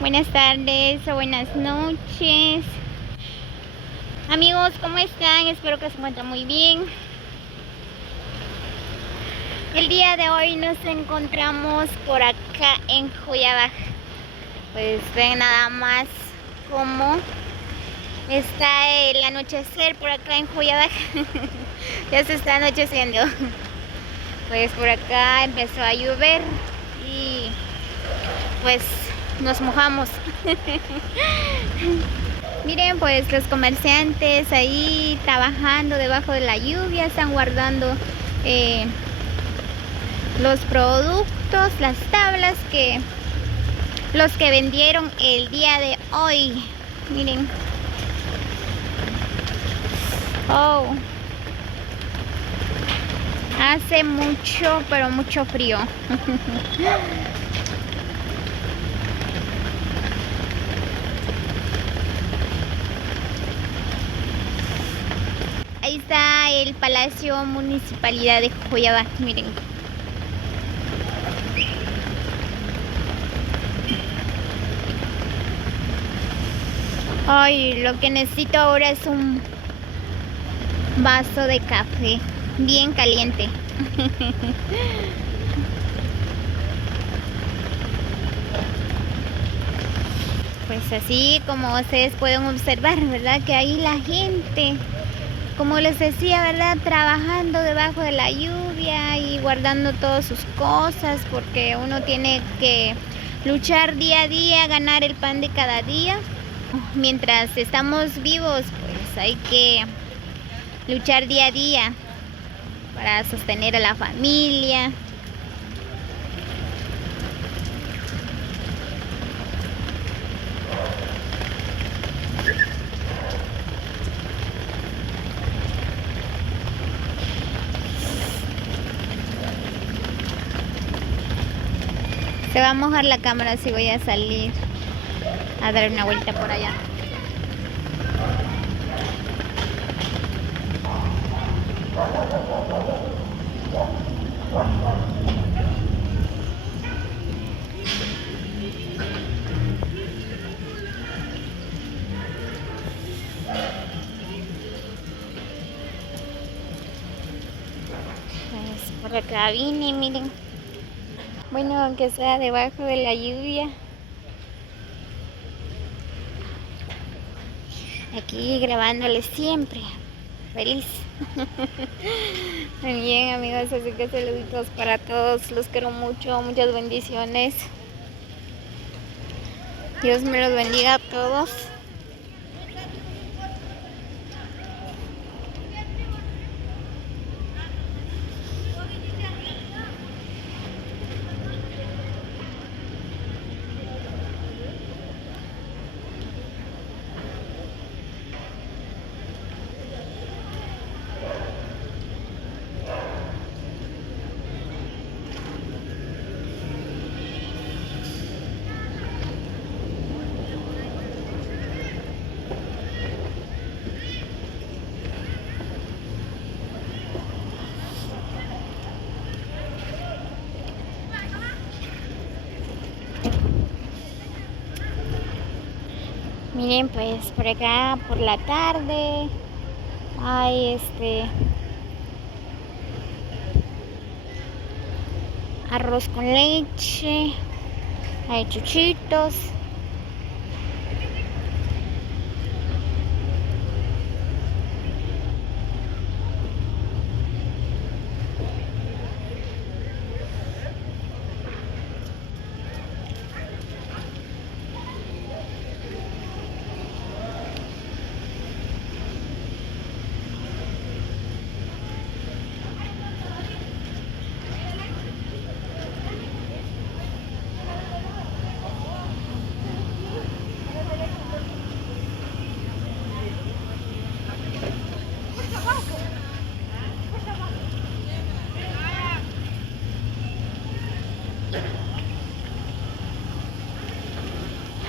Buenas tardes o buenas noches. Amigos, ¿cómo están? Espero que se encuentren muy bien. El día de hoy nos encontramos por acá en Joyabaj. Pues ven nada más cómo está el anochecer por acá en Joyabaj. Ya se está anocheciendo. Pues por acá empezó a llover y pues nos mojamos. Miren, pues los comerciantes ahí trabajando debajo de la lluvia, están guardando los productos, las tablas los que vendieron el día de hoy. Miren. Oh, hace mucho, pero mucho frío. Ahí está el Palacio Municipalidad de Joyabaj, miren. Ay, lo que necesito ahora es un vaso de café bien caliente. Pues así como ustedes pueden observar, ¿verdad? Que ahí la gente, como les decía, ¿verdad? Trabajando debajo de la lluvia y guardando todas sus cosas, porque uno tiene que luchar día a día, ganar el pan de cada día. Mientras estamos vivos, pues hay que luchar día a día para sostener a la familia. Se va a mojar la cámara si voy a salir a dar una vuelta por allá. Pues por acá vine, miren. Bueno, aunque sea debajo de la lluvia. Aquí grabándoles siempre. Feliz. Muy bien, amigos, así que saluditos para todos. Los quiero mucho, muchas bendiciones. Dios me los bendiga a todos. Miren, pues por acá por la tarde hay arroz con leche, hay chuchitos.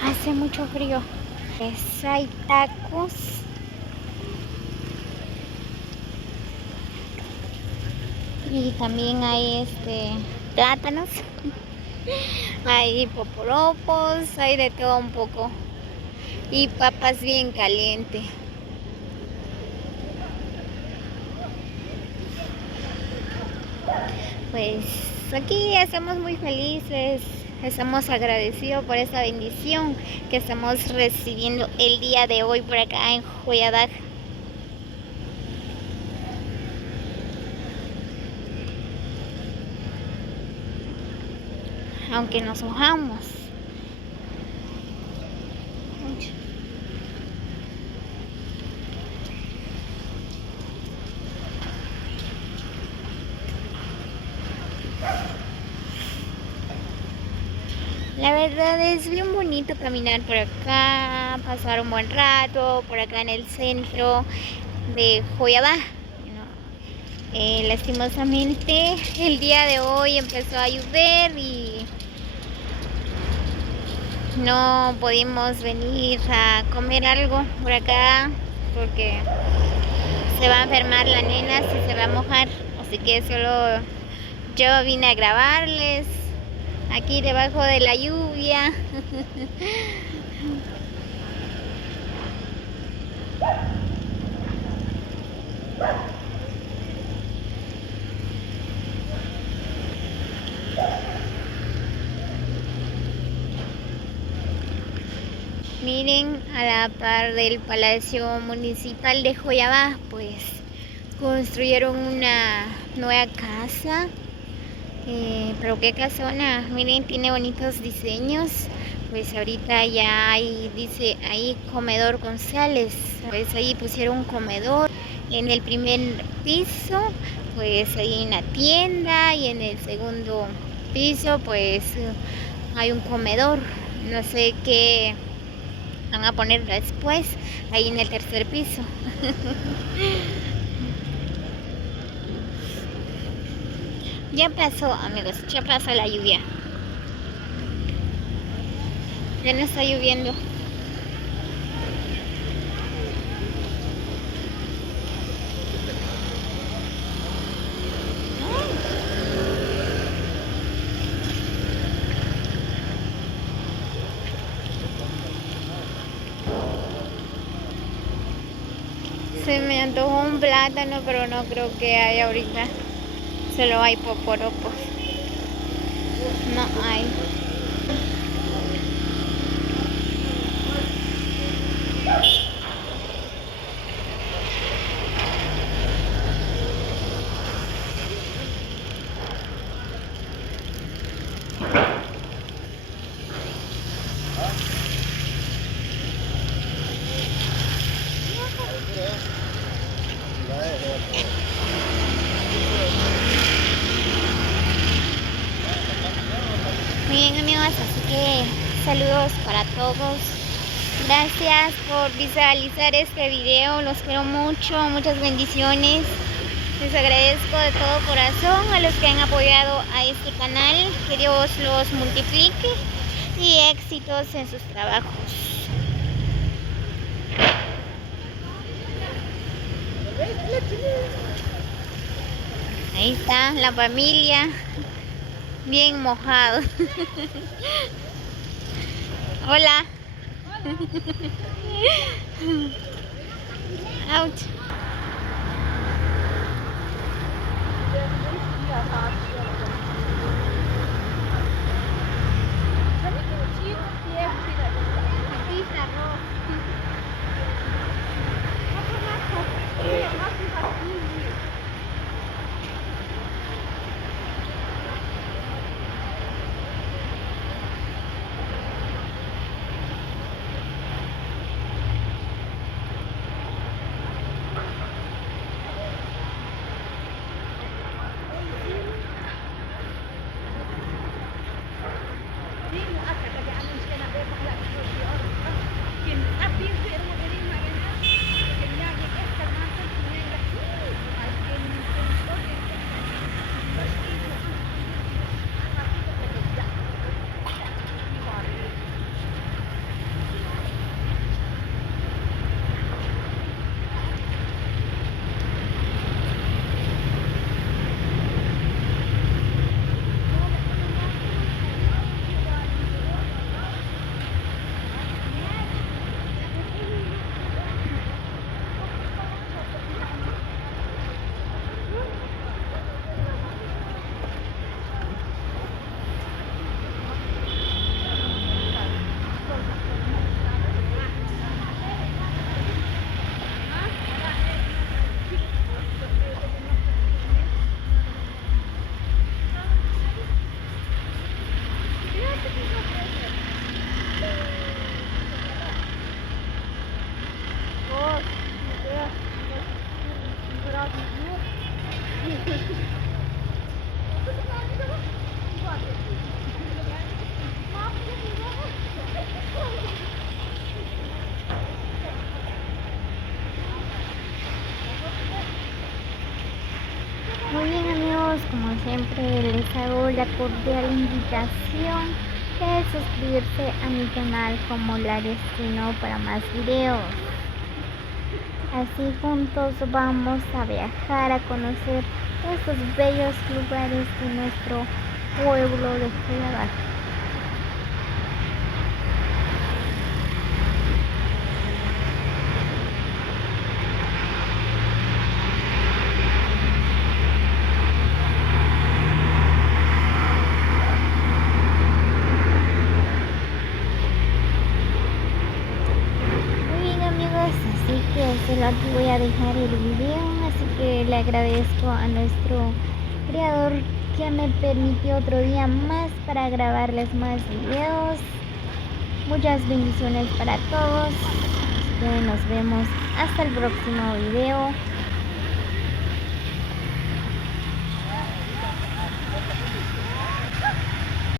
Hace mucho frío. Pues hay tacos. Y también hay plátanos. Hay poporopos, hay de todo un poco. Y papas bien caliente. Pues aquí estamos muy felices, estamos agradecidos por esta bendición que estamos recibiendo el día de hoy por acá en Joyadag. Aunque nos mojamos. La verdad es bien bonito caminar por acá, pasar un buen rato por acá en el centro de Joyabá. Lastimosamente el día de hoy empezó a llover y no pudimos venir a comer algo por acá porque se va a enfermar la nena si se va a mojar, así que solo yo vine a grabarles aquí debajo de la lluvia. Miren, a la par del Palacio Municipal de Joyabá, pues construyeron una nueva casa. Pero qué casona, miren, tiene bonitos diseños. Pues ahorita ya hay, dice ahí comedor González. Pues ahí pusieron un comedor. En el primer piso, pues hay una tienda. Y en el segundo piso, pues hay un comedor. No sé qué van a poner después, ahí en el tercer piso. Ya pasó, amigos, ya pasó la lluvia. Ya no está lloviendo. Se me antojó un plátano, pero no creo que haya ahorita. Solo hay poporopos. No hay. Muy bien, amigos, así que saludos para todos. Gracias por visualizar este video, los quiero mucho, muchas bendiciones. Les agradezco de todo corazón a los que han apoyado a este canal. Que Dios los multiplique y éxitos en sus trabajos. Ahí está la familia, bien mojado. Hola. Ouch. siempre les hago la cordial invitación de suscribirse a mi canal como La Destino para más videos. Así juntos vamos a viajar a conocer estos bellos lugares de nuestro pueblo de Cuiabá. Así que solo aquí voy a dejar el video, así que le agradezco a nuestro creador que me permitió otro día más para grabarles más videos. Muchas bendiciones para todos, así que nos vemos hasta el próximo video.